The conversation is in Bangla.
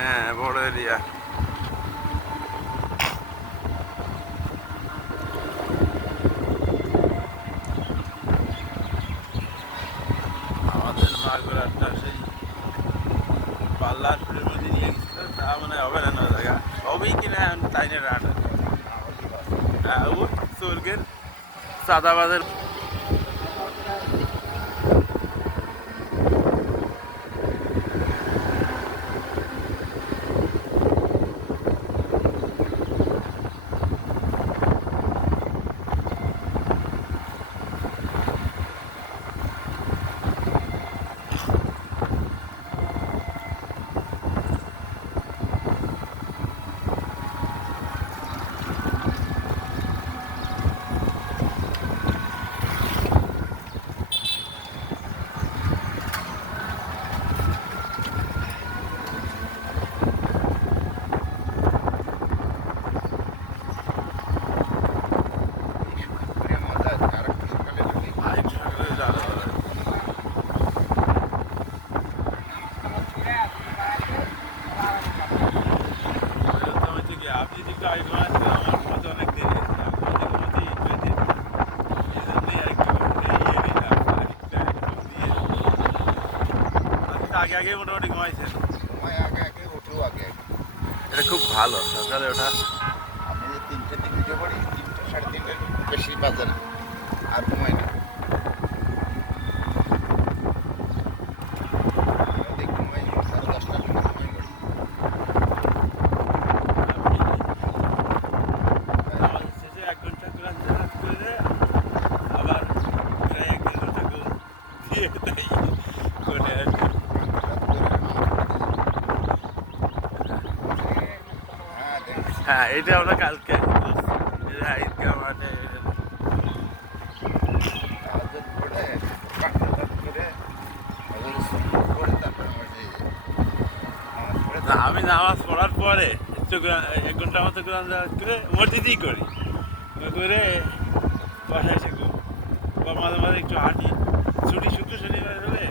হ্যাঁ, বড় এরিয়া। আমাদের মাগুরাটা সেই পাল্লার ফুলের মধ্যে নিয়ে গেছিল, তা মানে হবে না জায়গা সবই কিনে তাই না রাট। হ্যাঁ, ও স্বর্গের চাঁদাবাদের। আপনি যেটা আইডিয়া আছে আমার মতো অনেক দেরি আছে, আগে আগে মোটামুটি ঘুমাইছেন। এটা খুব ভালো সকালে ওঠা। আমি যে 3টের দিকে উঠে পড়ি, 3টা 3:30 বেশি বাজে না, আর ঘুমাই না। ঘুমাই 10:30টার দিকে ঘুমাই পড়ি। আমাদের শেষে 1 ঘন্টা কোরআন তেলাওয়াত করে আবার প্রায় 1 ঘন্টা দিয়ে তাই করে আর কি। হ্যাঁ, এটা আমরা কালকে ঈদগাহ মাঠে আমি নামাজ পড়ার পরে 1 ঘন্টা মতো কোরআন তেলাওয়াত করে মসজিদেই করি, করে বাসায় এসে ঘুম। বা মাঝে মাঝে একটু হাঁটি, ছুটি শুক্র শনিবার হলে